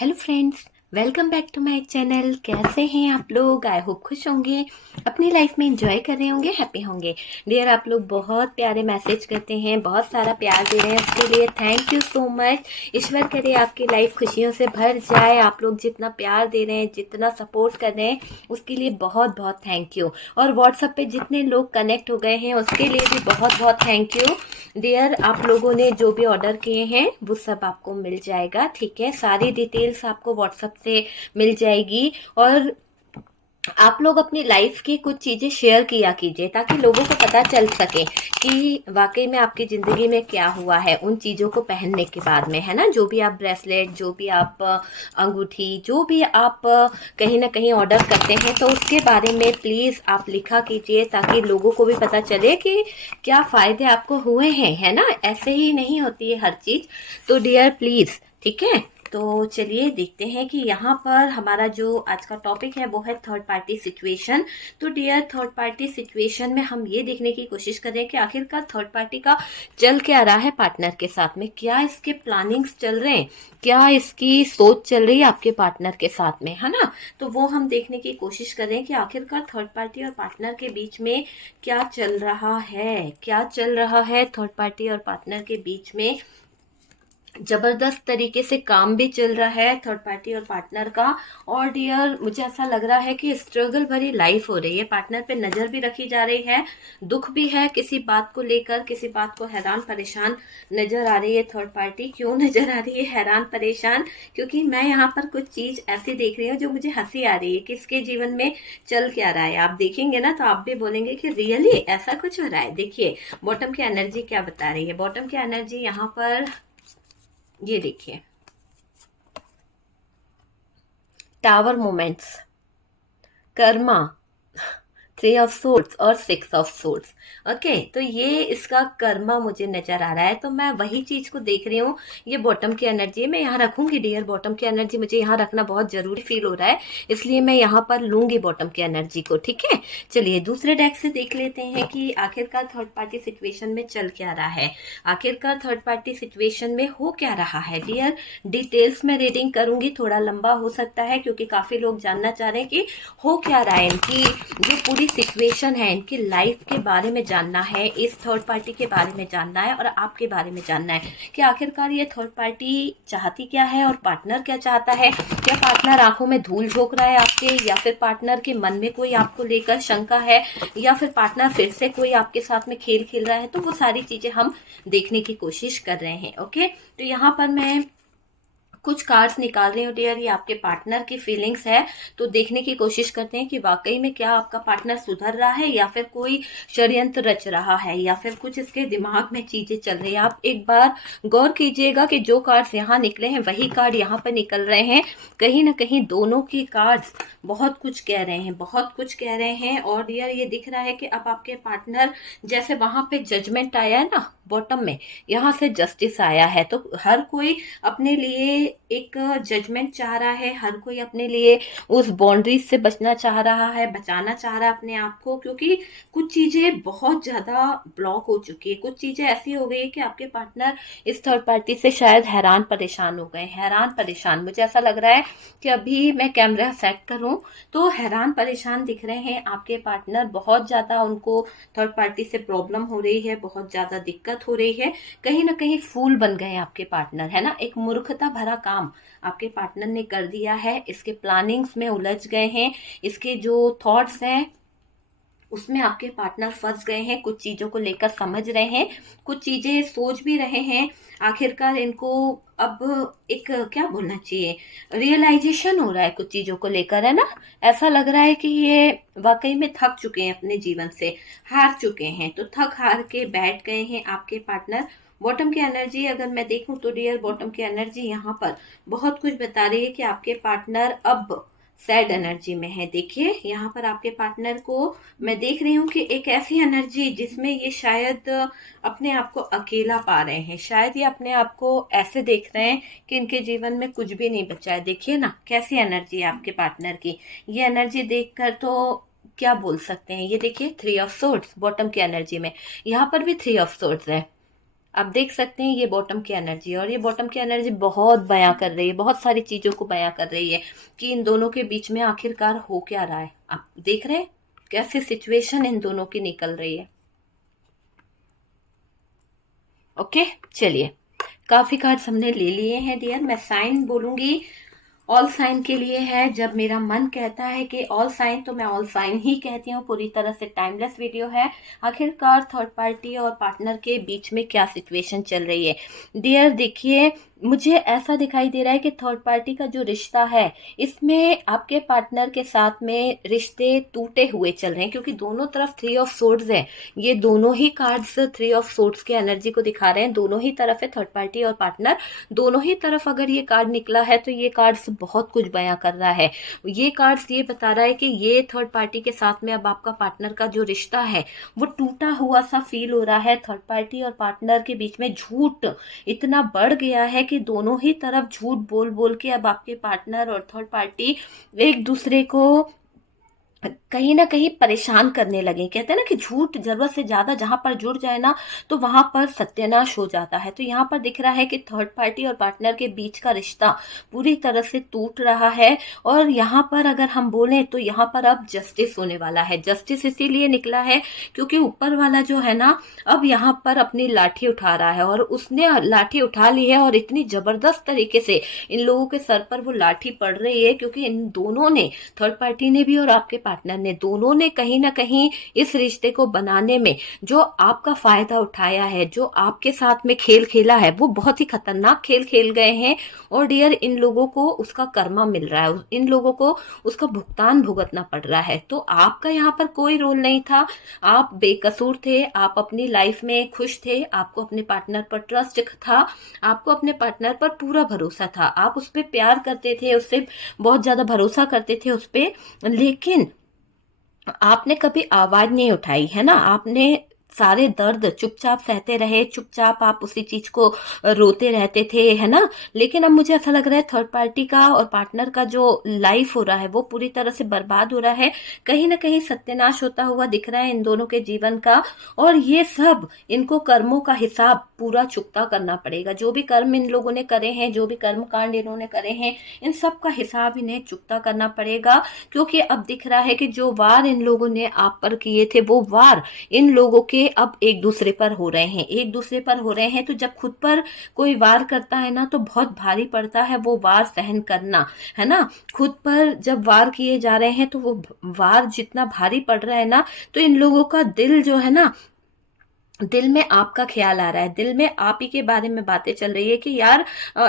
Hello friends, welcome back to my channel. कैसे हैं आप लोग? आई होप खुश होंगे, अपनी लाइफ में एंजॉय कर रहे होंगे, हैप्पी होंगे। डियर, आप लोग बहुत प्यारे मैसेज करते हैं, बहुत सारा प्यार दे रहे हैं, उसके लिए थैंक यू सो मच। ईश्वर करे आपकी लाइफ खुशियों से भर जाए। आप लोग जितना प्यार दे रहे हैं, जितना सपोर्ट कर रहे हैं, उसके लिए बहुत बहुत थैंक यू। और व्हाट्सएप पे जितने लोग कनेक्ट हो गए हैं, उसके लिए भी बहुत बहुत थैंक यू। डियर, आप लोगों ने जो भी ऑर्डर किए हैं वो सब आपको मिल जाएगा, ठीक है। सारी डिटेल्स आपको व्हाट्सएप से मिल जाएगी। और आप लोग अपनी लाइफ की कुछ चीजें शेयर किया कीजिए ताकि लोगों को पता चल सके कि वाकई में आपकी जिंदगी में क्या हुआ है उन चीजों को पहनने के बाद में, है ना। जो भी आप ब्रेसलेट, जो भी आप अंगूठी, जो भी आप कहीं ना कहीं ऑर्डर करते हैं, तो उसके बारे में प्लीज आप लिखा कीजिए ताकि लोगों को भी पता चले कि क्या फायदे आपको हुए हैं, है ना। ऐसे ही नहीं होती है हर चीज। तो डियर प्लीज, ठीक है। तो चलिए देखते हैं कि यहाँ पर हमारा जो आज का टॉपिक है वो है थर्ड पार्टी सिचुएशन। तो डियर, थर्ड पार्टी सिचुएशन में हम ये देखने की कोशिश करें कि आखिरकार थर्ड पार्टी का चल क्या रहा है पार्टनर के साथ में, क्या इसके प्लानिंग्स चल रहे हैं, क्या इसकी सोच चल रही है आपके पार्टनर के साथ में, है ना। तो वो हम देखने की कोशिश करें कि आखिरकार थर्ड पार्टी और पार्टनर के बीच में क्या चल रहा है, क्या चल रहा है थर्ड पार्टी और पार्टनर के बीच में। जबरदस्त तरीके से काम भी चल रहा है थर्ड पार्टी और पार्टनर का। और डियर, मुझे ऐसा लग रहा है कि स्ट्रगल भरी लाइफ हो रही है, पार्टनर पे नजर भी रखी जा रही है, दुख भी है किसी बात को लेकर, किसी बात को हैरान परेशान नजर आ रही है थर्ड पार्टी। क्यों नजर आ रही है हैरान परेशान? क्योंकि मैं यहाँ पर कुछ चीज ऐसी देख रही हूँ जो मुझे हंसी आ रही है कि इसके जीवन में चल क्या रहा है। आप देखेंगे ना तो आप भी बोलेंगे कि रियली ऐसा कुछ हो रहा है। देखिए बॉटम की एनर्जी क्या बता रही है। बॉटम की एनर्जी यहाँ पर ये देखिए, tower moments, Karma, three of swords और सिक्स ऑफ सोर्ड्स। ओके, तो ये इसका कर्मा मुझे नजर आ रहा है। तो मैं वही चीज को देख रही हूँ। ये बॉटम की एनर्जी मैं यहाँ रखूंगी डियर। बॉटम की एनर्जी मुझे यहाँ रखना बहुत जरूरी फील हो रहा है, इसलिए मैं यहाँ पर लूंगी बॉटम की एनर्जी को, ठीक है। चलिए दूसरे डेक से देख लेते हैं कि आखिरकार थर्ड पार्टी सिचुएशन में चल क्या रहा है, आखिरकार थर्ड पार्टी सिचुएशन में हो क्या रहा है। डियर, डिटेल्स में रीडिंग करूंगी, थोड़ा लंबा हो सकता है क्योंकि काफी लोग जानना चाह रहे हैं कि हो क्या रहा है, इनकी जो पूरी सिचुएशन है, इनकी लाइफ के बारे में जानना है, इस थर्ड पार्टी के बारे में जानना है और आपके बारे में जानना है कि आखिरकार ये थर्ड पार्टी चाहती क्या है और पार्टनर क्या चाहता है। क्या पार्टनर आंखों में धूल झोंक रहा है आपके, या फिर पार्टनर के मन में कोई आपको लेकर शंका है, या फिर पार्टनर फिर से कोई आपके साथ में खेल खेल रहा है। तो वो सारी चीजें हम देखने की कोशिश कर रहे हैं। ओके, तो यहाँ पर मैं कुछ कार्ड्स निकाल रही हूँ डियर, ये आपके पार्टनर की फीलिंग्स है। तो देखने की कोशिश करते हैं कि वाकई में क्या आपका पार्टनर सुधर रहा है या फिर कोई षड्यंत्र रच रहा है, या फिर कुछ इसके दिमाग में चीजें चल रही है। आप एक बार गौर कीजिएगा कि जो कार्ड्स यहाँ निकले हैं वही कार्ड यहाँ पर निकल रहे हैं। कहीं ना कहीं दोनों की कार्ड्स बहुत कुछ कह रहे हैं, बहुत कुछ कह रहे हैं। और डियर, ये दिख रहा है कि अब आपके पार्टनर, जैसे वहां पे जजमेंट आया है ना बॉटम में, यहाँ से जस्टिस आया है। तो हर कोई अपने लिए एक जजमेंट चाह रहा है, हर कोई अपने लिए उस बाउंड्रीज से बचना चाह रहा है, बचाना चाह रहा है अपने आप को। क्योंकि कुछ चीजें बहुत ज्यादा ब्लॉक हो चुकी है, कुछ चीजें ऐसी हो गई है कि आपके पार्टनर इस थर्ड पार्टी से शायद हैरान परेशान हो गए, हैरान परेशान। मुझे ऐसा लग रहा है कि अभी मैं कैमरा सेट करूं तो हैरान परेशान दिख रहे हैं आपके पार्टनर। बहुत ज्यादा उनको थर्ड पार्टी से प्रॉब्लम हो रही है, बहुत ज्यादा दिक्कत हो रही है। कहीं ना कहीं फूल बन गए आपके पार्टनर, है ना। एक मूर्खता भरा काम आपके पार्टनर ने कर दिया है, इसके प्लानिंग्स में उलझ गए हैं, इसके जो थॉट्स हैं उसमें आपके पार्टनर फंस गए हैं, कुछ चीजों को लेकर समझ रहे हैं, कुछ चीजें सोच भी रहे हैं। आखिरकार इनको अब एक क्या बोलना चाहिए, रियलाइजेशन हो रहा है कुछ चीजों को लेकर, है ना। ऐसा लग रहा है कि ये वाकई में थक चुके हैं अपने जीवन से, हार चुके हैं। तो थक हार के बैठ गए हैं आपके पार्टनर। बॉटम की एनर्जी अगर मैं देखूं तो डियर, बॉटम की एनर्जी यहाँ पर बहुत कुछ बता रही है कि आपके पार्टनर अब सैड एनर्जी में है। देखिए यहाँ पर आपके पार्टनर को मैं देख रही हूँ कि एक ऐसी एनर्जी जिसमें ये शायद अपने आप को अकेला पा रहे हैं, शायद ये अपने आप को ऐसे देख रहे हैं कि इनके जीवन में कुछ भी नहीं बचा है। देखिए ना कैसी एनर्जी है आपके पार्टनर की। ये एनर्जी देखकर तो क्या बोल सकते हैं, ये देखिए थ्री ऑफ सोर्ड्स बॉटम की एनर्जी में, यहाँ पर भी थ्री ऑफ सोर्ड्स है। आप देख सकते हैं ये बॉटम की एनर्जी है, और ये बॉटम की एनर्जी बहुत बयां कर रही है, बहुत सारी चीजों को बयां कर रही है कि इन दोनों के बीच में आखिरकार हो क्या रहा है। आप देख रहे हैं कैसे सिचुएशन इन दोनों की निकल रही है। ओके, चलिए, काफी कार्ड्स हमने ले लिए हैं डियर। मैं साइन बोलूंगी, ऑल साइन के लिए है। जब मेरा मन कहता है कि ऑल साइन, तो मैं ऑल साइन ही कहती हूँ। पूरी तरह से टाइमलेस वीडियो है। आखिरकार थर्ड पार्टी और पार्टनर के बीच में क्या सिचुएशन चल रही है डियर। देखिए, मुझे ऐसा दिखाई दे रहा है कि थर्ड पार्टी का जो रिश्ता है, इसमें आपके पार्टनर के साथ में रिश्ते टूटे हुए चल रहे हैं, क्योंकि दोनों तरफ थ्री ऑफ सोर्ड्स है। ये दोनों ही कार्ड्स थ्री ऑफ सोर्ड्स के एनर्जी को दिखा रहे हैं। दोनों ही तरफ है, थर्ड पार्टी और पार्टनर दोनों ही तरफ अगर ये कार्ड निकला है तो ये कार्ड्स बहुत कुछ बयां कर रहा है। ये कार्ड्स ये बता रहा है कि ये थर्ड पार्टी के साथ में अब आपका पार्टनर का जो रिश्ता है वो टूटा हुआ सा फील हो रहा है। थर्ड पार्टी और पार्टनर के बीच में झूठ इतना बढ़ गया है कि दोनों ही तरफ झूठ बोल बोल के अब आपके पार्टनर और थर्ड पार्टी एक दूसरे को कहीं ना कहीं परेशान करने लगे। कहते हैं ना कि झूठ जरूरत से ज्यादा जहां पर जुड़ जाए ना, तो वहां पर सत्यानाश हो जाता है। तो यहाँ पर दिख रहा है कि थर्ड पार्टी और पार्टनर के बीच का रिश्ता पूरी तरह से टूट रहा है। और यहाँ पर अगर हम बोलें तो यहाँ पर अब जस्टिस होने वाला है। जस्टिस इसीलिए निकला है क्योंकि ऊपर वाला जो है ना, अब यहाँ पर अपनी लाठी उठा रहा है, और उसने लाठी उठा ली है और इतनी जबरदस्त तरीके से इन लोगों के सर पर वो लाठी पड़ रही है, क्योंकि इन दोनों ने, थर्ड पार्टी ने भी और आपके पार्टनर ने, दोनों ने कहीं ना कहीं इस रिश्ते को बनाने में जो आपका फायदा उठाया है, जो आपके साथ में खेल खेला है, वो बहुत ही खतरनाक खेल खेल गए हैं। और डियर, इन लोगों को उसका कर्मा मिल रहा है, इन लोगों को उसका भुगतान भुगतना पड़ रहा है। तो आपका यहाँ पर कोई रोल नहीं था, आप बेकसूर थे, आप अपनी लाइफ में खुश थे, आपको अपने पार्टनर पर ट्रस्ट था, आपको अपने पार्टनर पर पूरा भरोसा था, आप उस पर प्यार करते थे, उससे बहुत ज्यादा भरोसा करते थे उस पर। लेकिन आपने कभी आवाज नहीं उठाई है ना, आपने सारे दर्द चुपचाप सहते रहे, चुपचाप आप उसी चीज को रोते रहते थे, है ना। लेकिन अब मुझे ऐसा लग रहा है थर्ड पार्टी का और पार्टनर का जो लाइफ हो रहा है वो पूरी तरह से बर्बाद हो रहा है, कहीं ना कहीं सत्यानाश होता हुआ दिख रहा है इन दोनों के जीवन का। और ये सब इनको कर्मों का हिसाब पूरा चुकता करना पड़ेगा। जो भी कर्म इन लोगों ने करे हैं, जो भी कर्म कांड इन्होंने करे हैं, इन सब का हिसाब इन्हें चुकता करना पड़ेगा। क्योंकि अब दिख रहा है कि जो वार इन लोगों ने आप पर किए थे, वो वार इन लोगों के अब एक दूसरे पर हो रहे हैं, एक दूसरे पर हो रहे हैं। तो जब खुद पर कोई वार करता है ना, तो बहुत भारी पड़ता है वो वार सहन करना, है ना। खुद पर जब वार किए जा रहे हैं तो वो वार जितना भारी पड़ रहा है ना, तो इन लोगों का दिल जो है ना, दिल में आपका ख्याल आ रहा है, दिल में आप ही के बारे में बातें चल रही है कि यार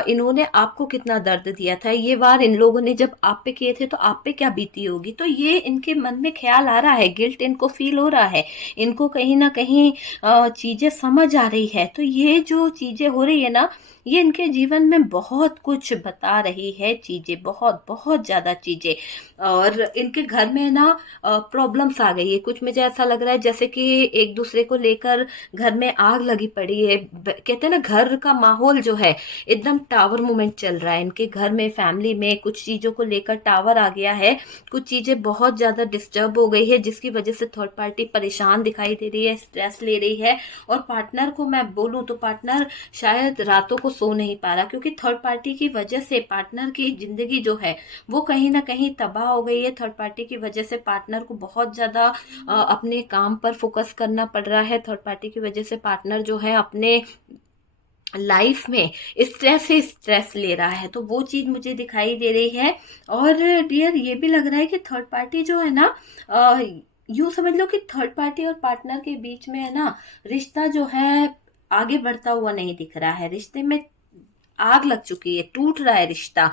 इन्होंने आपको कितना दर्द दिया था, ये वार इन लोगों ने जब आप पे किए थे तो आप पे क्या बीती होगी। तो ये इनके मन में ख्याल आ रहा है, गिल्ट इनको फील हो रहा है, इनको कहीं ना कहीं चीजें समझ आ रही है। तो ये जो चीजें हो रही है ना, ये इनके जीवन में बहुत कुछ बता रही है, चीजें बहुत बहुत ज्यादा चीजें। और इनके घर में ना प्रॉब्लम्स आ गई है कुछ। मुझे ऐसा लग रहा है जैसे कि एक दूसरे को लेकर घर में आग लगी पड़ी है। कहते हैं ना, घर का माहौल जो है एकदम टावर मूवमेंट चल रहा है इनके घर में, फैमिली में कुछ चीजों को लेकर टावर आ गया है, कुछ चीजें बहुत ज्यादा डिस्टर्ब हो गई है, जिसकी वजह से थर्ड पार्टी परेशान दिखाई दे रही है, स्ट्रेस ले रही है। और पार्टनर को मैं बोलूं तो पार्टनर शायद रातों को सो नहीं पा रहा, क्योंकि थर्ड पार्टी की वजह से पार्टनर की जिंदगी जो है वो कहीं ना कहीं तबाह हो गई है। थर्ड पार्टी की वजह से पार्टनर को बहुत ज्यादा अपने काम पर फोकस करना पड़ रहा है। थर्ड पार्टी की वजह से पार्टनर जो है अपने लाइफ में स्ट्रेस से स्ट्रेस ले रहा है, तो वो चीज मुझे दिखाई दे रही है। और डियर, ये भी लग रहा है कि थर्ड पार्टी जो है ना, यूं समझ लो कि थर्ड पार्टी और पार्टनर के बीच में है ना, रिश्ता जो है आगे बढ़ता हुआ नहीं दिख रहा है, रिश्ते में आग लग चुकी है, टूट रहा है रिश्ता।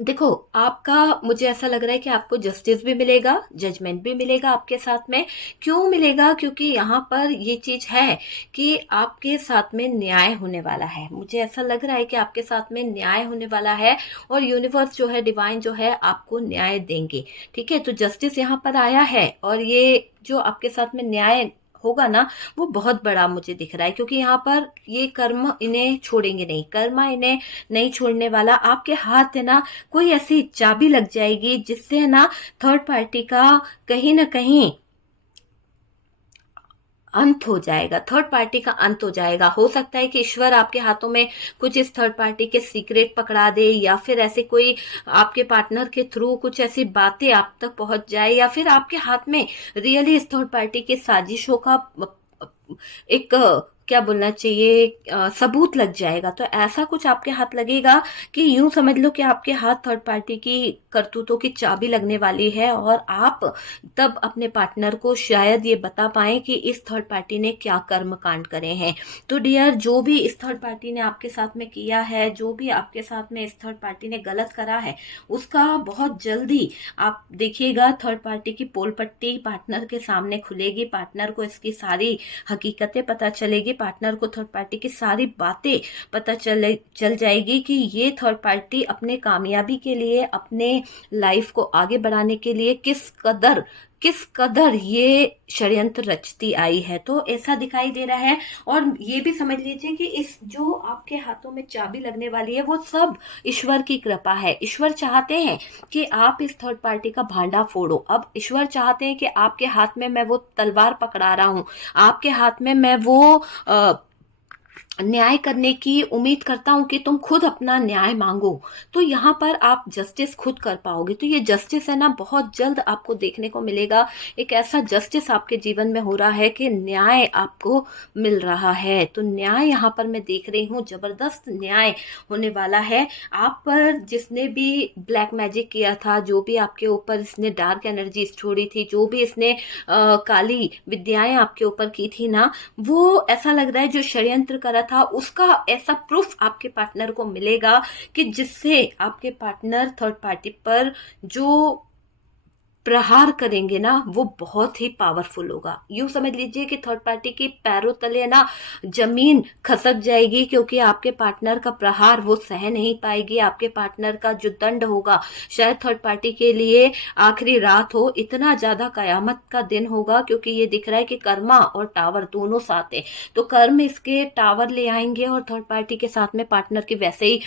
देखो, आपका, मुझे ऐसा लग रहा है कि आपको जस्टिस भी मिलेगा, जजमेंट भी मिलेगा आपके साथ में। क्यों मिलेगा? क्योंकि यहाँ पर ये चीज है कि आपके साथ में न्याय होने वाला है। मुझे ऐसा लग रहा है कि आपके साथ में न्याय होने वाला है, और यूनिवर्स जो है, डिवाइन जो है, आपको न्याय देंगे। ठीक है, तो जस्टिस यहाँ पर आया है, और ये जो आपके साथ में न्याय होगा ना, वो बहुत बड़ा मुझे दिख रहा है। क्योंकि यहाँ पर ये कर्म इन्हें छोड़ेंगे नहीं, कर्मा इन्हें नहीं छोड़ने वाला। आपके हाथ है ना, कोई ऐसी चाबी लग जाएगी जिससे है ना थर्ड पार्टी का कहीं ना कहीं अंत हो जाएगा, थर्ड पार्टी का अंत हो जाएगा। हो सकता है कि ईश्वर आपके हाथों में कुछ इस थर्ड पार्टी के सीक्रेट पकड़ा दे, या फिर ऐसे कोई आपके पार्टनर के थ्रू कुछ ऐसी बातें आप तक पहुंच जाए, या फिर आपके हाथ में रियली इस थर्ड पार्टी की साजिशों का एक क्या बोलना चाहिए सबूत लग जाएगा। तो ऐसा कुछ आपके हाथ लगेगा कि यूं समझ लो कि आपके हाथ थर्ड पार्टी की करतूतों की चाबी लगने वाली है, और आप तब अपने पार्टनर को शायद ये बता पाए कि इस थर्ड पार्टी ने क्या कर्म कांड करे हैं। तो डियर, जो भी इस थर्ड पार्टी ने आपके साथ में किया है, जो भी आपके साथ में इस थर्ड पार्टी ने गलत करा है, उसका बहुत जल्दी आप देखिएगा थर्ड पार्टी की पोल पट्टी पार्टनर के सामने खुलेगी। पार्टनर को इसकी सारी हकीकतें पता चलेगी, पार्टनर को थर्ड पार्टी की सारी बातें पता चल जाएगी कि ये थर्ड पार्टी अपने कामयाबी के लिए, अपने लाइफ को आगे बढ़ाने के लिए किस कदर ये षड्यंत्र रचती आई है। तो ऐसा दिखाई दे रहा है। और ये भी समझ लीजिए कि इस जो आपके हाथों में चाबी लगने वाली है, वो सब ईश्वर की कृपा है। ईश्वर चाहते हैं कि आप इस थर्ड पार्टी का भांडा फोड़ो। अब ईश्वर चाहते हैं कि आपके हाथ में मैं वो तलवार पकड़ा रहा हूं, आपके हाथ में मैं वो न्याय करने की उम्मीद करता हूं कि तुम खुद अपना न्याय मांगो, तो यहाँ पर आप जस्टिस खुद कर पाओगे। तो ये जस्टिस है ना, बहुत जल्द आपको देखने को मिलेगा। एक ऐसा जस्टिस आपके जीवन में हो रहा है कि न्याय आपको मिल रहा है। तो न्याय यहाँ पर मैं देख रही हूँ, जबरदस्त न्याय होने वाला है। आप पर जिसने भी ब्लैक मैजिक किया था, जो भी आपके ऊपर इसने डार्क एनर्जी छोड़ी थी, जो भी इसने काली विद्याएं आपके ऊपर की थी ना, वो ऐसा लग रहा है जो षड्यंत्र करा था उसका ऐसा प्रूफ आपके पार्टनर को मिलेगा कि जिससे आपके पार्टनर थर्ड पार्टी पर जो प्रहार करेंगे ना, वो बहुत ही पावरफुल होगा। यूं समझ लीजिए कि थर्ड पार्टी की पैरों तले ना जमीन खसक जाएगी, क्योंकि आपके पार्टनर का प्रहार वो सह नहीं पाएगी। आपके पार्टनर का जो दंड होगा, शायद थर्ड पार्टी के लिए आखिरी रात हो, इतना ज्यादा कयामत का दिन होगा। क्योंकि ये दिख रहा है कि कर्मा और टावर दोनों साथ है, तो कर्म इसके टावर ले आएंगे, और थर्ड पार्टी के साथ में पार्टनर की वैसे ही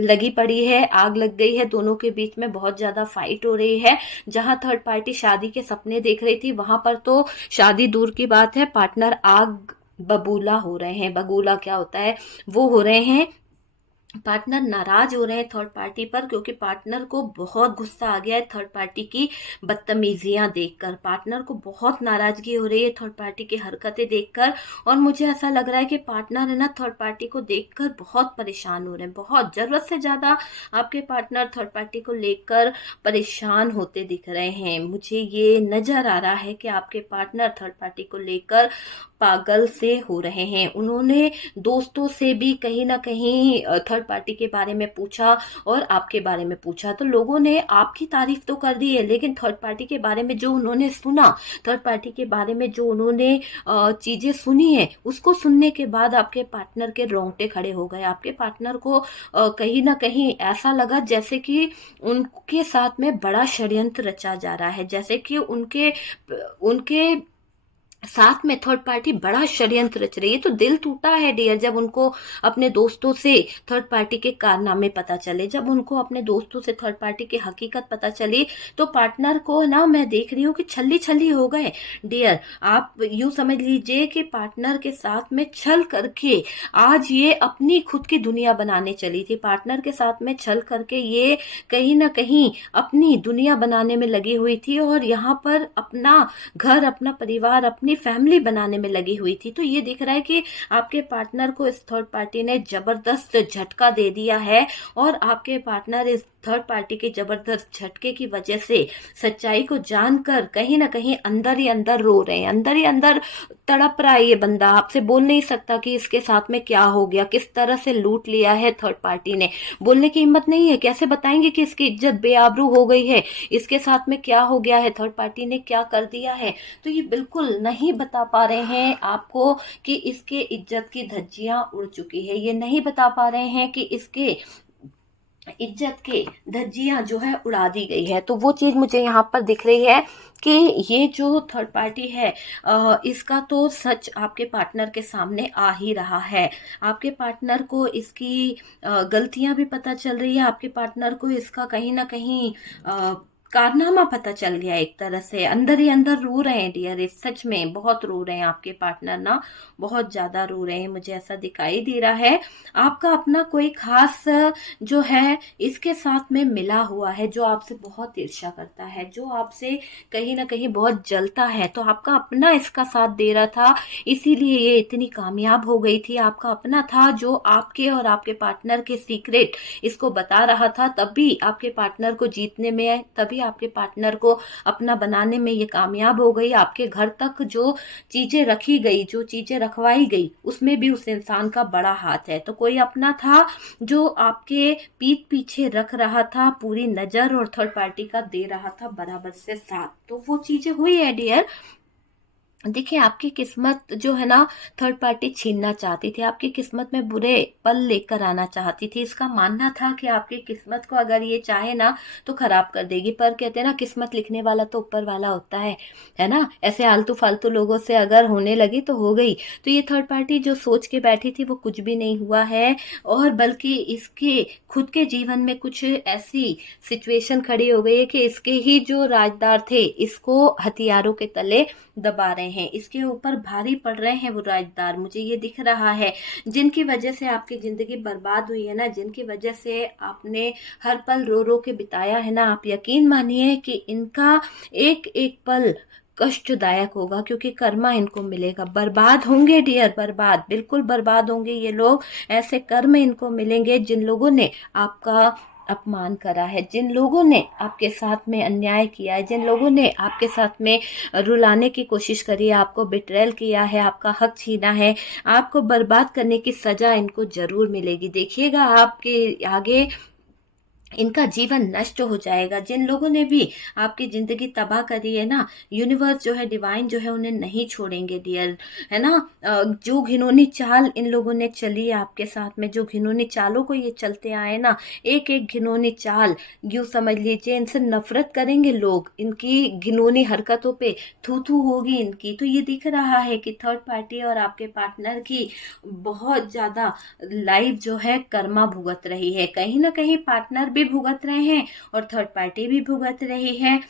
लगी पड़ी है, आग लग गई है। दोनों के बीच में बहुत ज्यादा फाइट हो रही है। जहां थर्ड पार्टी शादी के सपने देख रही थी, वहां पर तो शादी दूर की बात है, पार्टनर आग बबूला हो रहे हैं। बबूला क्या होता है, वो हो रहे हैं। पार्टनर नाराज हो रहे हैं थर्ड पार्टी पर, क्योंकि पार्टनर को बहुत गुस्सा आ गया है थर्ड पार्टी की बदतमीजियां देखकर। पार्टनर को बहुत नाराजगी हो रही है थर्ड पार्टी की हरकतें देखकर। और मुझे ऐसा लग रहा है कि पार्टनर है ना, थर्ड पार्टी को देखकर बहुत परेशान हो रहे हैं, बहुत जरूरत से ज्यादा आपके पार्टनर थर्ड पार्टी को लेकर परेशान होते दिख रहे हैं। मुझे ये नजर आ रहा है कि आपके पार्टनर थर्ड पार्टी को लेकर पागल से हो रहे हैं। उन्होंने दोस्तों से भी कहीं ना कहीं थर्ड पार्टी के बारे में पूछा और आपके बारे में पूछा, तो लोगों ने आपकी तारीफ तो कर दी है, लेकिन थर्ड पार्टी के बारे में जो उन्होंने सुना, थर्ड पार्टी के बारे में जो उन्होंने चीजें सुनी है, उसको सुनने के बाद आपके पार्टनर के रोंगटे खड़े हो गए। आपके पार्टनर को कहीं ना कहीं ऐसा लगा जैसे कि उनके साथ में बड़ा षड्यंत्र रचा जा रहा है, जैसे कि उनके उनके साथ में थर्ड पार्टी बड़ा षड्यंत्र रच रही है। तो दिल टूटा है डियर, जब उनको अपने दोस्तों से थर्ड पार्टी के कारनामे पता चले, जब उनको अपने दोस्तों से थर्ड पार्टी की हकीकत पता चली, तो पार्टनर को ना मैं देख रही हूँ कि छल्ली छल्ली हो गए डियर। आप यूं समझ लीजिए कि पार्टनर के साथ में छल करके आज ये अपनी खुद की दुनिया बनाने चली थी। पार्टनर के साथ में छल करके ये कहीं ना कहीं अपनी दुनिया बनाने में लगी हुई थी, और यहाँ पर अपना घर, अपना परिवार, अपनी फैमिली बनाने में लगी हुई थी। तो ये दिख रहा है कि आपके पार्टनर को इस थर्ड पार्टी ने जबरदस्त झटका दे दिया है, और आपके पार्टनर इस थर्ड पार्टी के जबरदस्त झटके की वजह से सच्चाई को जानकर कहीं ना कहीं अंदर ही अंदर रो रहे हैं, अंदर ही अंदर तड़प रहा है। ये बंदा आपसे बोल नहीं सकता कि इसके साथ में क्या हो गया, किस तरह से लूट लिया है थर्ड पार्टी ने। बोलने की हिम्मत नहीं है, कैसे बताएंगे कि इसकी इज्जत बेआबरू हो गई है, इसके साथ में क्या हो गया है, थर्ड पार्टी ने क्या कर दिया है। तो ये बिल्कुल नहीं बता पा रहे हैं आपको कि इसके इज्जत की धज्जियां उड़ चुकी है। ये नहीं बता पा रहे हैं कि इसके इज्जत के धज्जियां जो है उड़ा दी गई है। तो वो चीज मुझे यहाँ पर दिख रही है कि ये जो थर्ड पार्टी है, इसका तो सच आपके पार्टनर के सामने आ ही रहा है। आपके पार्टनर को इसकी गलतियां भी पता चल रही है, आपके पार्टनर को इसका कहीं ना कहीं कारनामा पता चल गया, एक तरह से अंदर ही अंदर रो रहे हैं डियर, इस सच में बहुत रो रहे हैं आपके पार्टनर ना, बहुत ज्यादा रो रहे हैं, मुझे ऐसा दिखाई दे रहा है। आपका अपना कोई खास जो है इसके साथ में मिला हुआ है, जो आपसे बहुत ईर्ष्या करता है, जो आपसे कहीं ना कहीं बहुत जलता है, तो आपका अपना इसका साथ दे रहा था, इसीलिए ये इतनी कामयाब हो गई थी। आपका अपना था जो आपके और आपके पार्टनर के सीक्रेट इसको बता रहा था, तभी आपके पार्टनर को जीतने में, तभी आपके पार्टनर को अपना बनाने में ये कामयाब हो गई। आपके घर तक जो चीजें रखी गई, जो चीजें रखवाई गई, उसमें भी उस इंसान का बड़ा हाथ है। तो कोई अपना था जो आपके पीठ पीछे रख रहा था, पूरी नजर और थर्ड पार्टी का दे रहा था बराबर से साथ, तो वो चीजें हुई है डियर। देखिए आपकी किस्मत जो है ना थर्ड पार्टी छीनना चाहती थी, आपकी किस्मत में बुरे पल लेकर आना चाहती थी। इसका मानना था कि आपकी किस्मत को अगर ये चाहे ना तो खराब कर देगी, पर कहते हैं ना किस्मत लिखने वाला तो ऊपर वाला होता है ना। ऐसे आलतू फालतू लोगों से अगर होने लगी तो हो गई। तो ये थर्ड पार्टी जो सोच के बैठी थी वो कुछ भी नहीं हुआ है, और बल्कि इसके खुद के जीवन में कुछ ऐसी सिचुएशन खड़ी हो गई है कि इसके ही जो राजदार थे इसको हथियारों के तले दबा रहे हैं, इसके ऊपर भारी पड़ रहे हैं वो राजदार, मुझे ये दिख रहा है। जिनकी वजह से आपकी जिंदगी बर्बाद हुई है ना, जिनकी वजह से आपने हर पल रो रो के बिताया है ना, आप यकीन मानिए कि इनका एक एक पल कष्टदायक होगा, क्योंकि कर्मा इनको मिलेगा। बर्बाद होंगे डियर, बर्बाद, बिल्कुल बर्बाद होंगे ये लोग। ऐसे कर्म इनको मिलेंगे जिन लोगों ने आपका अपमान करा है, जिन लोगों ने आपके साथ में अन्याय किया है, जिन लोगों ने आपके साथ में रुलाने की कोशिश करी है, आपको बिट्रेल किया है, आपका हक छीना है, आपको बर्बाद करने की सजा इनको जरूर मिलेगी। देखिएगा आपके आगे इनका जीवन नष्ट हो जाएगा। जिन लोगों ने भी आपकी जिंदगी तबाह करी है ना, यूनिवर्स जो है, डिवाइन जो है, उन्हें नहीं छोड़ेंगे डियर, है ना। जो घिनौनी चाल इन लोगों ने चली है आपके साथ में, जो घिनौनी चालों को ये चलते आए ना, एक एक घिनौनी चाल, यूं समझ लीजिए इनसे नफरत करेंगे लोग, इनकी घिनौनी हरकतों पे थू थू होगी इनकी। तो ये दिख रहा है कि थर्ड पार्टी और आपके पार्टनर की बहुत ज्यादा लाइफ जो है कर्मा भुगत रही है, कहीं ना कहीं पार्टनर भी भुगत रहे हैं और थर्ड पार्टी भी भुगत रही है।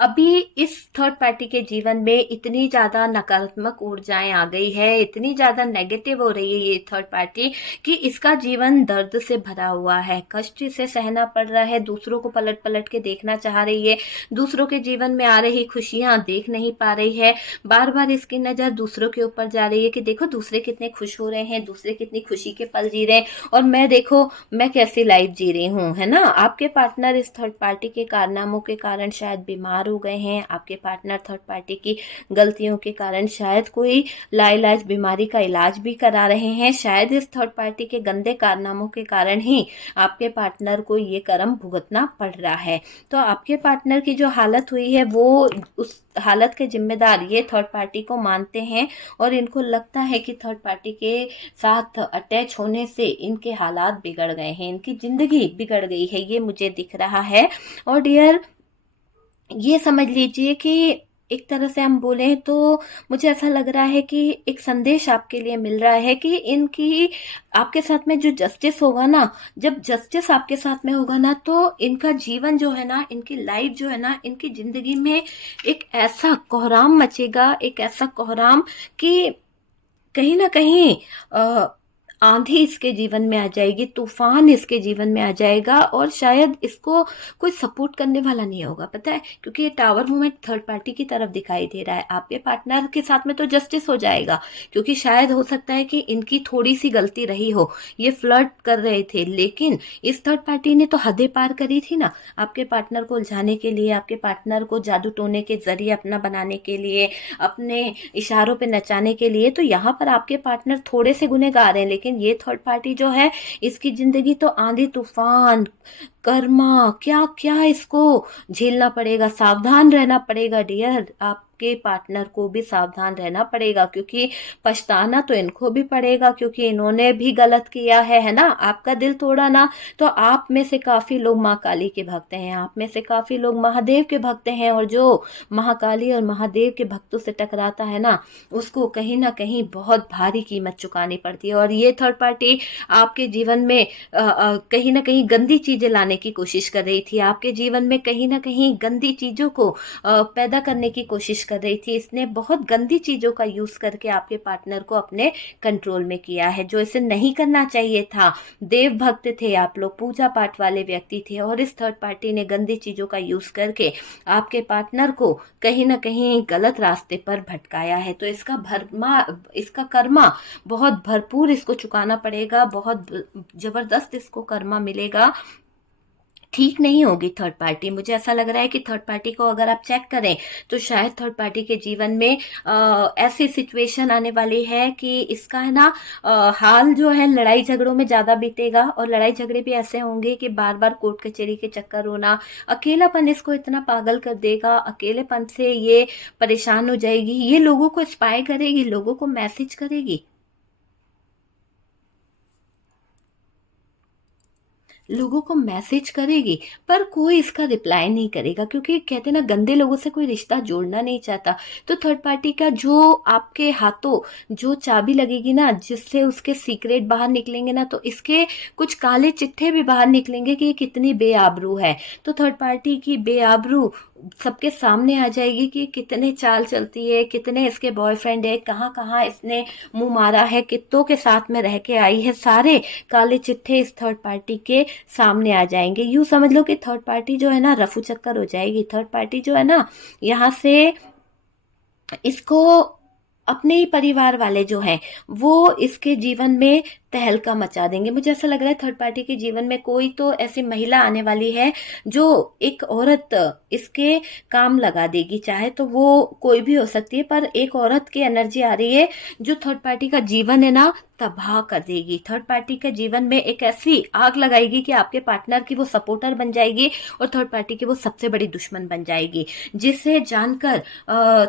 अभी इस थर्ड पार्टी के जीवन में इतनी ज्यादा नकारात्मक ऊर्जाएं आ गई है, इतनी ज्यादा नेगेटिव हो रही है ये थर्ड पार्टी, कि इसका जीवन दर्द से भरा हुआ है, कष्ट से सहना पड़ रहा है, दूसरों को पलट पलट के देखना चाह रही है, दूसरों के जीवन में आ रही खुशियां देख नहीं पा रही है, बार बार इसकी नजर दूसरों के ऊपर जा रही है कि देखो दूसरे कितने खुश हो रहे हैं, दूसरे कितनी खुशी के पल जी रहे हैं, और मैं देखो मैं कैसी लाइफ जी रही हूँ, है ना। आपके पार्टनर इस थर्ड पार्टी के कारनामों के कारण शायद बीमार हो गए हैं, आपके पार्टनर थर्ड पार्टी की गलतियों के कारण शायद कोई लाइलाज बीमारी का इलाज भी करा रहे हैं, शायद इस थर्ड पार्टी के गंदे कारनामों के कारण ही आपके पार्टनर को ये कर्म भुगतना पड़ रहा है। तो आपके पार्टनर की जो हालत हुई है वो उस हालत के जिम्मेदार ये थर्ड पार्टी को मानते हैं, और इनको लगता है कि थर्ड पार्टी के साथ अटैच होने से इनके हालात बिगड़ गए हैं, इनकी जिंदगी बिगड़ गई है, ये मुझे दिख रहा है। और डियर ये समझ लीजिए कि एक तरह से हम बोले तो मुझे ऐसा लग रहा है कि एक संदेश आपके लिए मिल रहा है कि इनकी आपके साथ में जो जस्टिस होगा ना, जब जस्टिस आपके साथ में होगा ना, तो इनका जीवन जो है ना, इनकी लाइफ जो है ना, इनकी जिंदगी में एक ऐसा कोहराम मचेगा, एक ऐसा कोहराम कि कहीं ना कहीं आंधी इसके जीवन में आ जाएगी, तूफान इसके जीवन में आ जाएगा, और शायद इसको कोई सपोर्ट करने वाला नहीं होगा, पता है, क्योंकि ये टावर मूवमेंट थर्ड पार्टी की तरफ दिखाई दे रहा है। आपके पार्टनर के साथ में तो जस्टिस हो जाएगा, क्योंकि शायद हो सकता है कि इनकी थोड़ी सी गलती रही हो, ये फ्लर्ट कर रहे थे, लेकिन इस थर्ड पार्टी ने तो हदें पार करी थी ना, आपके पार्टनर को उलझाने के लिए, आपके पार्टनर को जादू टोने के जरिए अपना बनाने के लिए, अपने इशारों पे नचाने के लिए। तो यहाँ पर आपके पार्टनर थोड़े से गुनहगार हैं, लेकिन ये थर्ड पार्टी जो है इसकी जिंदगी तो आंधी तूफान कर्मा क्या क्या इसको झेलना पड़ेगा, सावधान रहना पड़ेगा डियर। आपके पार्टनर को भी सावधान रहना पड़ेगा, क्योंकि पछताना तो इनको भी पड़ेगा, क्योंकि इन्होंने भी गलत किया है ना, आपका दिल तोड़ा ना। तो आप में से काफी लोग माँ काली के भक्त हैं, आप में से काफी लोग महादेव के भक्त हैं, और जो महाकाली और महादेव के भक्तों से टकराता है ना, उसको कहीं ना कहीं बहुत भारी कीमत चुकानी पड़ती है। और ये थर्ड पार्टी आपके जीवन में कहीं ना कहीं गंदी चीजें लाने की कोशिश कर रही थी, आपके जीवन में कहीं ना कहीं गंदी चीजों को पैदा करने की कोशिश कर रही थी। इसने बहुत गंदी चीजों का यूज करके आपके पार्टनर को अपने कंट्रोल में किया है, जो इसे नहीं करना चाहिए था। देव भक्त थे आप लोग, पूजा पाठ वाले व्यक्ति थे, और इस थर्ड पार्टी ने गंदी चीजों का यूज करके आपके पार्टनर को कहीं ना कहीं गलत रास्ते पर भटकाया है। तो इसका कर्मा बहुत भरपूर इसको चुकाना पड़ेगा, बहुत जबरदस्त इसको कर्मा मिलेगा। ठीक नहीं होगी थर्ड पार्टी। मुझे ऐसा लग रहा है कि थर्ड पार्टी को अगर आप चेक करें तो शायद थर्ड पार्टी के जीवन में ऐसी सिचुएशन आने वाली है कि इसका है ना हाल जो है लड़ाई झगड़ों में ज्यादा बीतेगा, और लड़ाई झगड़े भी ऐसे होंगे कि बार बार कोर्ट कचहरी के चक्कर होना, अकेलापन इसको इतना पागल कर देगा, अकेलेपन से ये परेशान हो जाएगी, ये लोगों को स्पाई करेगी, लोगों को मैसेज करेगी, लोगों को मैसेज करेगी, पर कोई इसका रिप्लाई नहीं करेगा, क्योंकि कहते हैं ना गंदे लोगों से कोई रिश्ता जोड़ना नहीं चाहता। तो थर्ड पार्टी का जो आपके हाथों जो चाबी लगेगी ना, जिससे उसके सीक्रेट बाहर निकलेंगे ना, तो इसके कुछ काले चिट्ठे भी बाहर निकलेंगे कि ये कितनी बेआबरू है। तो थर्ड पार्टी की बेआबरू सबके सामने आ जाएगी कि कितने चाल चलती है, कितने इसके बॉयफ्रेंड है, कहाँ कहाँ इसने मुंह मारा है, कित्तों के साथ में रह के आई है, सारे काले चिट्ठे इस थर्ड पार्टी के सामने आ जाएंगे। यूं समझ लो कि थर्ड पार्टी जो है ना रफू चक्कर हो जाएगी। थर्ड पार्टी जो है ना यहाँ से इसको अपने ही परिवार वाले जो हैं वो इसके जीवन में तहलका मचा देंगे। मुझे ऐसा लग रहा है थर्ड पार्टी के जीवन में कोई तो ऐसी महिला आने वाली है जो एक औरत इसके काम लगा देगी, चाहे तो वो कोई भी हो सकती है, पर एक औरत की एनर्जी आ रही है जो थर्ड पार्टी का जीवन है ना तबाह कर देगी। थर्ड पार्टी के जीवन में एक ऐसी आग लगाएगी कि आपके पार्टनर की वो सपोर्टर बन जाएगी और थर्ड पार्टी की वो सबसे बड़ी दुश्मन बन जाएगी, जिसे जानकर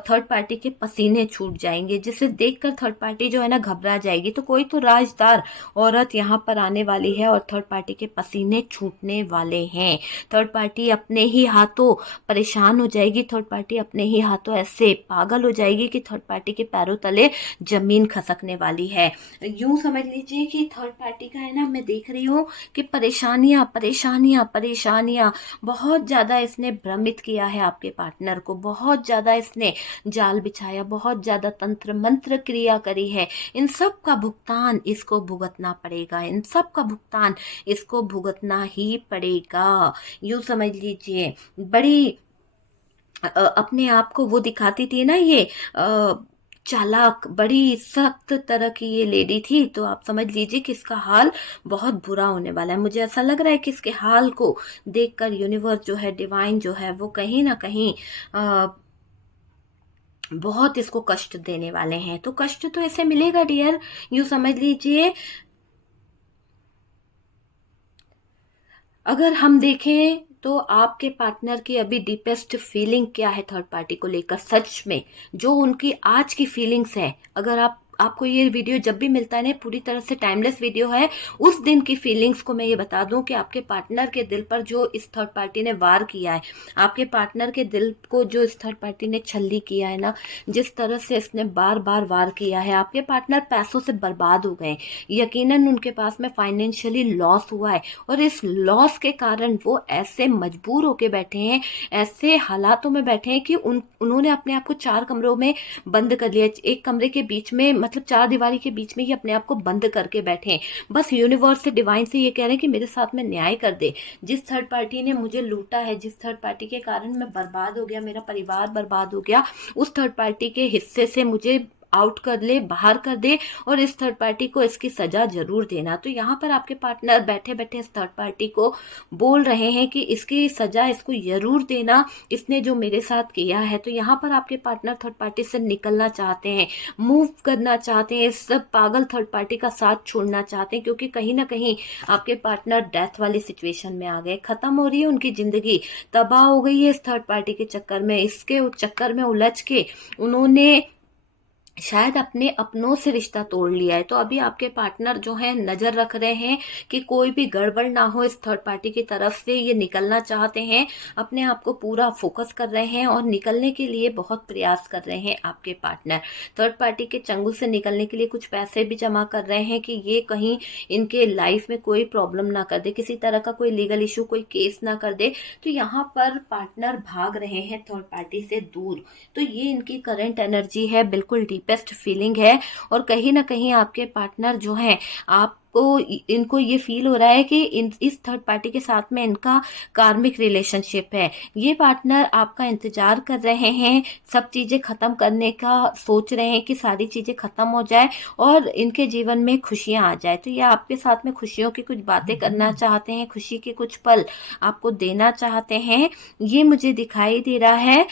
थर्ड पार्टी के पसीने छूट जाएंगे, जिसे देखकर थर्ड पार्टी जो है ना घबरा जाएगी। तो कोई तो राजदार औरत यहाँ पर आने वाली है और थर्ड पार्टी के पसीने छूटने वाले हैं। थर्ड पार्टी अपने ही हाथों परेशान हो जाएगी, थर्ड पार्टी अपने ही हाथों ऐसे पागल हो जाएगी कि थर्ड पार्टी के पैरों तले जमीन खसकने वाली है। यूं समझ लीजिए कि थर्ड पार्टी का है ना, मैं देख रही हूँ कि परेशानियां परेशानियां परेशानियां बहुत ज्यादा इसने भ्रमित किया है आपके पार्टनर को, बहुत ज्यादा इसने जाल बिछाया, बहुत ज्यादा तंत्र मंत्र क्रिया करी है। इन सब का भुगतान इसको भुगतना पड़ेगा, इन सब का भुगतान इसको भुगतना ही पड़ेगा। यूं समझ लीजिए बड़ी अपने आप को वो दिखाती थी ना ये चालाक, बड़ी सख्त तरह की ये लेडी थी। तो आप समझ लीजिए कि इसका हाल बहुत बुरा होने वाला है। मुझे ऐसा लग रहा है कि इसके हाल को देखकर यूनिवर्स जो है, डिवाइन जो है, वो कहीं ना कहीं बहुत इसको कष्ट देने वाले हैं। तो कष्ट तो इसे मिलेगा डियर, यूं समझ लीजिए। अगर हम देखें तो आपके पार्टनर की अभी डीपेस्ट फीलिंग क्या है थर्ड पार्टी को लेकर, सच में जो उनकी आज की फीलिंग्स है, अगर आपको ये वीडियो जब भी मिलता है ना, पूरी तरह से टाइमलेस वीडियो है, उस दिन की फीलिंग्स को मैं ये बता दूं कि आपके पार्टनर के दिल पर जो इस थर्ड पार्टी ने वार किया है, आपके पार्टनर के दिल को जो इस थर्ड पार्टी ने छल्ली किया है ना, जिस तरह से इसने बार बार वार किया है, आपके पार्टनर पैसों से बर्बाद हो गए, यकीनन उनके पास में फाइनेंशियली लॉस हुआ है, और इस लॉस के कारण वो ऐसे मजबूर होके बैठे हैं, ऐसे हालातों में बैठे हैं कि उन्होंने अपने आप को 4 कमरों में बंद कर लिया, एक कमरे के बीच में, मतलब 4 दीवारी के बीच में ही अपने आप को बंद करके बैठे हैं। बस यूनिवर्स से, डिवाइन से ये कह रहे हैं कि मेरे साथ में न्याय कर दे। जिस थर्ड पार्टी ने मुझे लूटा है, जिस थर्ड पार्टी के कारण मैं बर्बाद हो गया, मेरा परिवार बर्बाद हो गया, उस थर्ड पार्टी के हिस्से से मुझे आउट कर ले, बाहर कर दे, और इस थर्ड पार्टी को इसकी सजा जरूर देना। तो यहाँ पर आपके पार्टनर बैठे बैठे इस थर्ड पार्टी को बोल रहे हैं कि इसकी सजा इसको जरूर देना, इसने जो मेरे साथ किया है। तो यहाँ पर आपके पार्टनर थर्ड पार्टी से निकलना चाहते हैं, मूव करना चाहते हैं, इस सब पागल थर्ड पार्टी का साथ छोड़ना चाहते हैं, क्योंकि कहीं ना कहीं आपके पार्टनर डेथ वाली सिचुएशन में आ गए, खत्म हो रही है उनकी जिंदगी, तबाह हो गई है इस थर्ड पार्टी के चक्कर में। इसके चक्कर में उलझ के उन्होंने शायद अपने अपनों से रिश्ता तोड़ लिया है। तो अभी आपके पार्टनर जो है नजर रख रहे हैं कि कोई भी गड़बड़ ना हो इस थर्ड पार्टी की तरफ से, ये निकलना चाहते हैं, अपने आप को पूरा फोकस कर रहे हैं और निकलने के लिए बहुत प्रयास कर रहे हैं आपके पार्टनर। थर्ड पार्टी के चंगुल से निकलने के लिए कुछ पैसे भी जमा कर रहे हैं कि ये कहीं इनके लाइफ में कोई प्रॉब्लम ना कर दे, किसी तरह का कोई लीगल इशू, कोई केस ना कर दे। तो यहाँ पर पार्टनर भाग रहे हैं थर्ड पार्टी से दूर। तो ये इनकी करंट एनर्जी है, बिल्कुल डीपेस्ट फीलिंग है। और कहीं ना कहीं आपके पार्टनर जो हैं, आपको इनको ये फील हो रहा है कि इस थर्ड पार्टी के साथ में इनका कार्मिक रिलेशनशिप है। ये पार्टनर आपका इंतजार कर रहे हैं, सब चीजें खत्म करने का सोच रहे हैं कि सारी चीजें खत्म हो जाए और इनके जीवन में खुशियां आ जाए। तो ये आपके साथ में खुशियों की कुछ बातें करना चाहते हैं, खुशी के कुछ पल आपको देना चाहते हैं, ये मुझे दिखाई दे रहा है।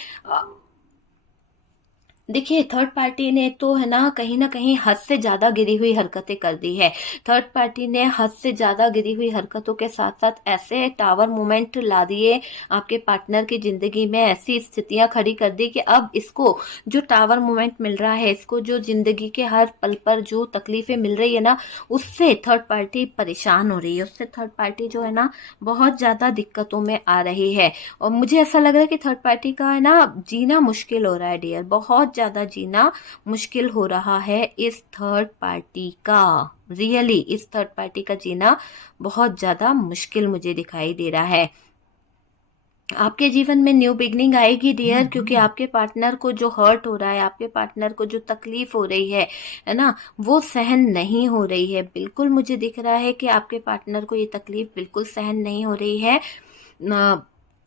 देखिए, थर्ड पार्टी ने तो है ना कहीं हद से ज्यादा गिरी हुई हरकतें कर दी है। थर्ड पार्टी ने हद से ज्यादा गिरी हुई हरकतों के साथ साथ ऐसे टावर मोमेंट ला दिए आपके पार्टनर की जिंदगी में, ऐसी स्थितियां खड़ी कर दी कि अब इसको जो टावर मोमेंट मिल रहा है, इसको जो जिंदगी के हर पल पर जो तकलीफें मिल रही है ना, उससे थर्ड पार्टी परेशान हो रही है, उससे थर्ड पार्टी जो है ना बहुत ज्यादा दिक्कतों में आ रही है। और मुझे ऐसा लग रहा है कि थर्ड पार्टी का है ना जीना मुश्किल हो रहा है डियर, बहुत ज्यादा जीना मुश्किल हो रहा है इस थर्ड पार्टी का। रियली इस थर्ड पार्टी का जीना बहुत ज्यादा मुश्किल मुझे दिखाई दे रहा है। आपके जीवन में न्यू बिगनिंग आएगी डियर, क्योंकि आपके पार्टनर को जो हर्ट हो रहा है, आपके पार्टनर को जो तकलीफ हो रही है ना, वो सहन नहीं हो रही है। बिल्कुल मुझे दिख रहा है कि आपके पार्टनर को ये तकलीफ बिल्कुल सहन नहीं हो रही है।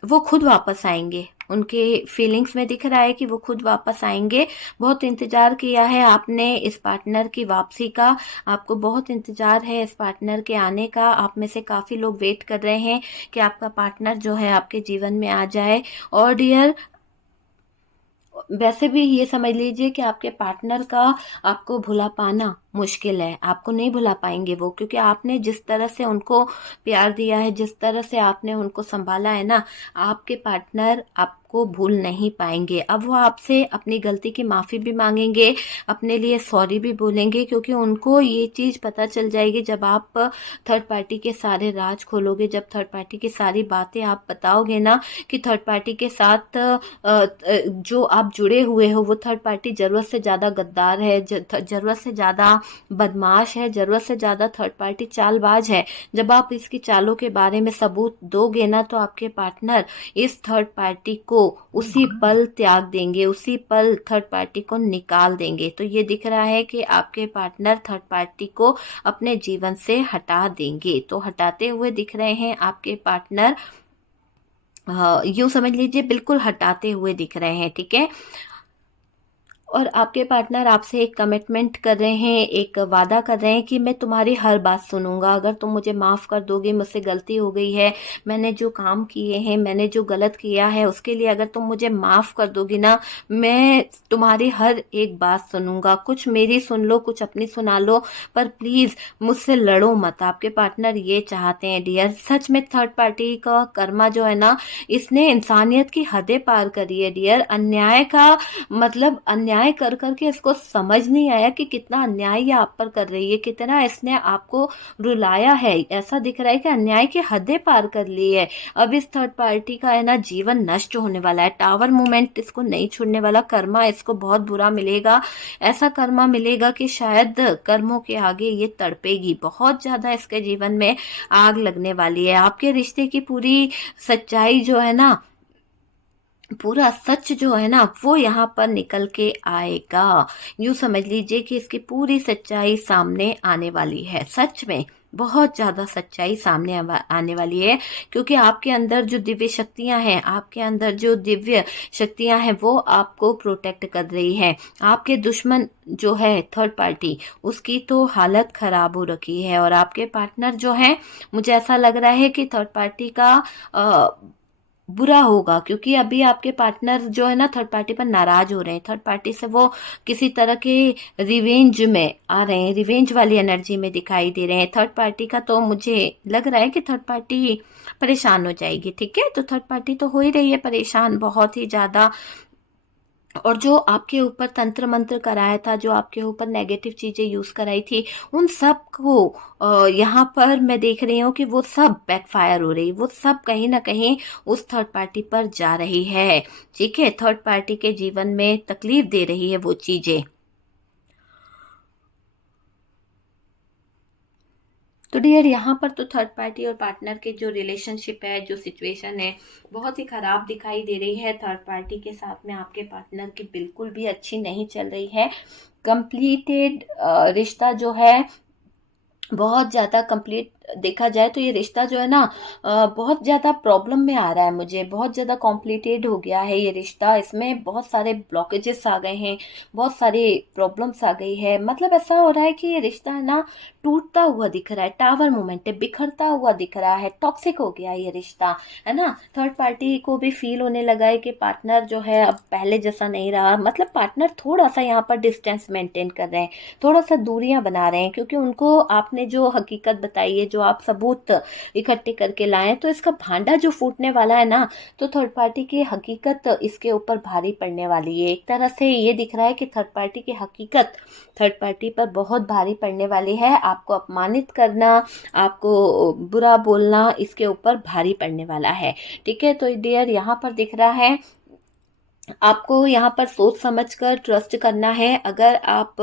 वो खुद वापस आएंगे, उनके फीलिंग्स में दिख रहा है कि वो खुद वापस आएंगे। बहुत इंतजार किया है आपने इस पार्टनर की वापसी का, आपको बहुत इंतजार है इस पार्टनर के आने का। आप में से काफी लोग वेट कर रहे हैं कि आपका पार्टनर जो है आपके जीवन में आ जाए। और डियर, वैसे भी ये समझ लीजिए कि आपके पार्टनर का आपको भुला पाना मुश्किल है, आपको नहीं भुला पाएंगे वो, क्योंकि आपने जिस तरह से उनको प्यार दिया है, जिस तरह से आपने उनको संभाला है ना, आपके पार्टनर आपको भूल नहीं पाएंगे। अब वो आपसे अपनी गलती की माफी भी मांगेंगे, अपने लिए सॉरी भी बोलेंगे, क्योंकि उनको ये चीज पता चल जाएगी जब आप थर्ड पार्टी के सारे राज खोलोगे, जब थर्ड पार्टी की सारी बातें आप बताओगे ना, कि थर्ड पार्टी के साथ जो आप जुड़े हुए हो वो थर्ड पार्टी जरूरत से ज्यादा गद्दार है, जरूरत से ज्यादा बदमाश है, जरूरत से ज्यादा थर्ड पार्टी चालबाज है। जब आप इसकी चालों के बारे में सबूत दोगे ना, तो आपके पार्टनर इस थर्ड पार्टी को उसी पल त्याग देंगे, उसी पल थर्ड पार्टी को निकाल देंगे। तो ये दिख रहा है कि आपके पार्टनर थर्ड पार्टी को अपने जीवन से हटा देंगे। तो हटाते हुए दिख रहे हैं आपके पार्टनर, यूं समझ लीजिए बिल्कुल हटाते हुए दिख रहे हैं, ठीक है। और आपके पार्टनर आपसे एक कमिटमेंट कर रहे हैं, एक वादा कर रहे हैं कि मैं तुम्हारी हर बात सुनूंगा, अगर तुम मुझे माफ़ कर दोगे, मुझसे गलती हो गई है, मैंने जो काम किए हैं, मैंने जो गलत किया है, उसके लिए अगर तुम मुझे माफ़ कर दोगी ना, मैं तुम्हारी हर एक बात सुनूंगा। कुछ मेरी सुन लो, कुछ अपनी सुना लो, पर प्लीज़ मुझसे लड़ो मत। आपके पार्टनर ये चाहते हैं डियर। सच में थर्ड पार्टी का कर्मा जो है ना, इसने इंसानियत की हदें पार करी है डियर। अन्याय का मतलब अन्याय कर करके इसको समझ नहीं आया कि कितना अन्याय ये आप पर कर रही है, कितना इसने आपको रुलाया है। ऐसा दिख रहा है कि अन्याय की हदें पार कर ली है। अब इस थर्ड पार्टी का है ना जीवन नष्ट होने वाला है, टावर मूवमेंट इसको नहीं छोड़ने वाला, कर्मा इसको बहुत बुरा मिलेगा। ऐसा कर्मा मिलेगा कि शायद कर्मों के आगे ये तड़पेगी, बहुत ज्यादा इसके जीवन में आग लगने वाली है। आपके रिश्ते की पूरी सच्चाई जो है ना, पूरा सच जो है ना, वो यहाँ पर निकल के आएगा। यूं समझ लीजिए कि इसकी पूरी सच्चाई सामने आने वाली है। सच में बहुत ज्यादा सच्चाई सामने आने वाली है, क्योंकि आपके अंदर जो दिव्य शक्तियां हैं, आपके अंदर जो दिव्य शक्तियां हैं, वो आपको प्रोटेक्ट कर रही है। आपके दुश्मन जो है थर्ड पार्टी, उसकी तो हालत खराब हो रखी है। और आपके पार्टनर जो है, मुझे ऐसा लग रहा है कि थर्ड पार्टी का बुरा होगा, क्योंकि अभी आपके पार्टनर जो है ना थर्ड पार्टी पर नाराज हो रहे हैं। थर्ड पार्टी से वो किसी तरह के रिवेंज में आ रहे हैं, रिवेंज वाली एनर्जी में दिखाई दे रहे हैं। थर्ड पार्टी का तो मुझे लग रहा है कि थर्ड पार्टी परेशान हो जाएगी, ठीक है। तो थर्ड पार्टी तो हो ही रही है परेशान बहुत ही ज्यादा। और जो आपके ऊपर तंत्र मंत्र कराया था, जो आपके ऊपर नेगेटिव चीजें यूज कराई थी, उन सब को यहाँ पर मैं देख रही हूँ कि वो सब बैकफायर हो रही, वो सब कहीं ना कहीं उस थर्ड पार्टी पर जा रही है। ठीक है, थर्ड पार्टी के जीवन में तकलीफ दे रही है वो चीजें। तो डियर, यहाँ पर तो थर्ड पार्टी और पार्टनर के जो रिलेशनशिप है, जो सिचुएशन है, बहुत ही खराब दिखाई दे रही है। थर्ड पार्टी के साथ में आपके पार्टनर की बिल्कुल भी अच्छी नहीं चल रही है। कंप्लीटेड रिश्ता जो है, बहुत ज़्यादा कंप्लीट देखा जाए तो ये रिश्ता जो है ना, बहुत ज़्यादा प्रॉब्लम में आ रहा है। मुझे बहुत ज़्यादा कॉम्प्लिकेटेड हो गया है ये रिश्ता। इसमें बहुत सारे ब्लॉकेजेस आ गए हैं, बहुत सारी प्रॉब्लम्स आ गई है। मतलब ऐसा हो रहा है कि ये रिश्ता है ना, टूटता हुआ दिख रहा है, टावर मोमेंट है, बिखरता हुआ दिख रहा है, टॉक्सिक हो गया है ये रिश्ता, है ना। थर्ड पार्टी को भी फील होने लगा है कि पार्टनर जो है अब पहले जैसा नहीं रहा। मतलब पार्टनर थोड़ा सा यहाँ पर डिस्टेंस मेंटेन कर रहे हैं, थोड़ा सा दूरियां बना रहे हैं, क्योंकि उनको आपने जो हकीकत बताई है, जो आप सबूत इकट्ठे करके लाए, तो इसका भांडा जो फूटने वाला है ना, तो थर्ड पार्टी की हकीकत इसके ऊपर भारी पड़ने वाली है। एक तरह से ये दिख रहा है कि थर्ड पार्टी की हकीकत थर्ड पार्टी पर बहुत भारी पड़ने वाली है। आपको अपमानित करना, आपको बुरा बोलना, इसके ऊपर भारी पड़ने वाला है। ठीक है, तो डियर यहाँ पर दिख रहा है आपको यहाँ पर सोच समझकर ट्रस्ट करना है। अगर आप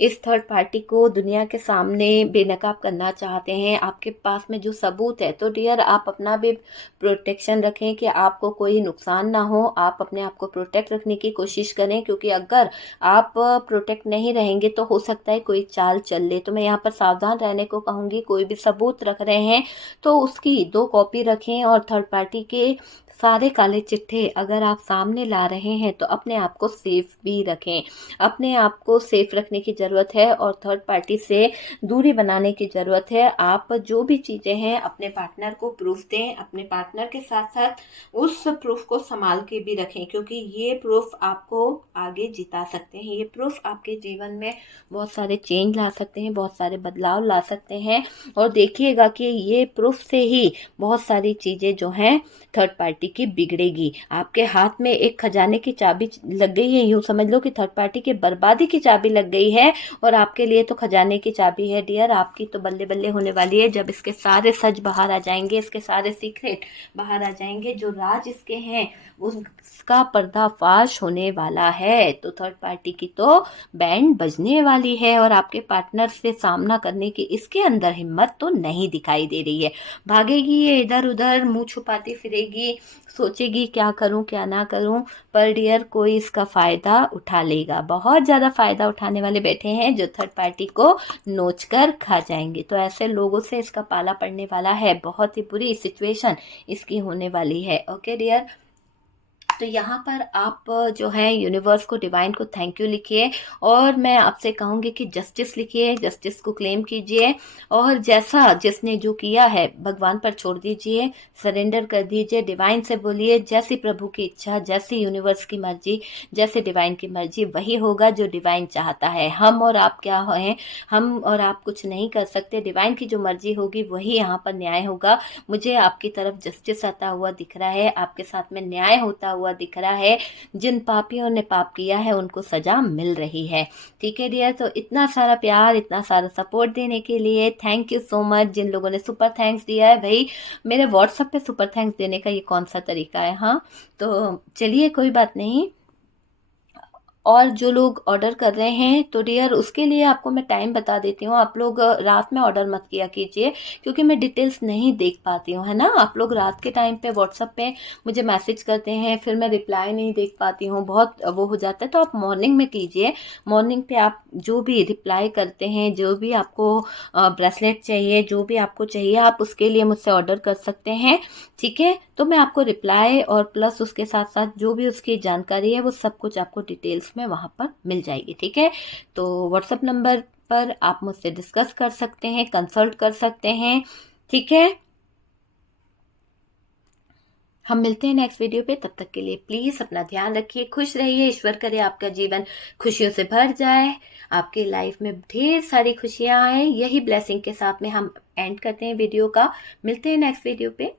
इस थर्ड पार्टी को दुनिया के सामने बेनकाब करना चाहते हैं, आपके पास में जो सबूत है, तो डियर आप अपना भी प्रोटेक्शन रखें कि आपको कोई नुकसान ना हो। आप अपने आप को प्रोटेक्ट रखने की कोशिश करें, क्योंकि अगर आप प्रोटेक्ट नहीं रहेंगे तो हो सकता है कोई चाल चल ले। तो मैं यहाँ पर सावधान रहने को कहूँगी। कोई भी सबूत रख रहे हैं तो उसकी 2 कॉपी रखें, और थर्ड पार्टी के सारे काले चिट्ठे अगर आप सामने ला रहे हैं तो अपने आप को सेफ भी रखें। अपने आप को सेफ रखने की ज़रूरत है और थर्ड पार्टी से दूरी बनाने की ज़रूरत है। आप जो भी चीज़ें हैं अपने पार्टनर को प्रूफ दें, अपने पार्टनर के साथ साथ उस प्रूफ को संभाल के भी रखें, क्योंकि ये प्रूफ आपको आगे जिता सकते हैं। ये प्रूफ आपके जीवन में बहुत सारे चेंज ला सकते हैं, बहुत सारे बदलाव ला सकते हैं। और देखिएगा कि ये प्रूफ से ही बहुत सारी चीज़ें जो हैं थर्ड पार्टी की बिगड़ेगी। आपके हाथ में एक खजाने की चाबी लग गई है, यूं समझ लो कि थर्ड पार्टी की बर्बादी की चाबी लग गई है, और आपके लिए तो खजाने की चाबी है डियर। आपकी तो बल्ले बल्ले होने वाली है जब इसके सारे सच बाहर आ जाएंगे, इसके सारे सीक्रेट बाहर आ जाएंगे, जो राज इसके हैं उसका पर्दाफाश होने वाला है। तो थर्ड पार्टी की तो बैंड बजने वाली है, और आपके पार्टनर से सामना करने की इसके अंदर हिम्मत तो नहीं दिखाई दे रही है। भागेगी ये इधर उधर, मुंह छुपाती फिरेगी, सोचेगी क्या करूं क्या ना करूं, पर डियर कोई इसका फायदा उठा लेगा। बहुत ज्यादा फायदा उठाने वाले बैठे हैं जो थर्ड पार्टी को नोच कर खा जाएंगे। तो ऐसे लोगों से इसका पाला पड़ने वाला है, बहुत ही बुरी सिचुएशन इसकी होने वाली है। ओके डियर, तो यहाँ पर आप जो है यूनिवर्स को, डिवाइन को थैंक यू लिखिए, और मैं आपसे कहूँगी कि जस्टिस लिखिए, जस्टिस को क्लेम कीजिए, और जैसा जिसने जो किया है भगवान पर छोड़ दीजिए, सरेंडर कर दीजिए, डिवाइन से बोलिए जैसी प्रभु की इच्छा, जैसी यूनिवर्स की मर्जी, जैसे डिवाइन की मर्जी, वही होगा जो डिवाइन चाहता है। हम और आप क्या हैं, हम और आप कुछ नहीं कर सकते। डिवाइन की जो मर्जी होगी वही यहाँ पर न्याय होगा। मुझे आपकी तरफ जस्टिस आता हुआ दिख रहा है, आपके साथ में न्याय होता हुआ दिख रहा है। जिन पापियों ने पाप किया है उनको सजा मिल रही है। ठीक है डियर, तो इतना सारा प्यार, इतना सारा सपोर्ट देने के लिए थैंक यू सो मच। जिन लोगों ने सुपर थैंक्स दिया है, भाई मेरे व्हाट्सएप पे सुपर थैंक्स देने का ये कौन सा तरीका है। हाँ, तो चलिए कोई बात नहीं। और जो लोग ऑर्डर कर रहे हैं तो डियर उसके लिए आपको मैं टाइम बता देती हूँ। आप लोग रात में ऑर्डर मत किया कीजिए, क्योंकि मैं डिटेल्स नहीं देख पाती हूँ, है ना। आप लोग रात के टाइम पे व्हाट्सएप पे मुझे मैसेज करते हैं, फिर मैं रिप्लाई नहीं देख पाती हूँ, बहुत वो हो जाता है। तो आप मॉर्निंग में कीजिए। मॉर्निंग पे आप जो भी रिप्लाई करते हैं, जो भी आपको ब्रेसलेट चाहिए, जो भी आपको चाहिए, आप उसके लिए मुझसे ऑर्डर कर सकते हैं। ठीक है, तो मैं आपको रिप्लाई और प्लस उसके साथ साथ जो भी उसकी जानकारी है वो सब कुछ आपको डिटेल्स में वहाँ पर मिल जाएगी। ठीक है, तो व्हाट्सएप नंबर पर आप मुझसे डिस्कस कर सकते हैं, कंसल्ट कर सकते हैं। ठीक है, हम मिलते हैं नेक्स्ट वीडियो पे। तब तक के लिए प्लीज अपना ध्यान रखिए, खुश रहिए। ईश्वर करे आपका जीवन खुशियों से भर जाए, आपकी लाइफ में ढेर सारी खुशियां आए। यही ब्लेसिंग के साथ में हम एंड करते हैं वीडियो का। मिलते हैं नेक्स्ट वीडियो पे।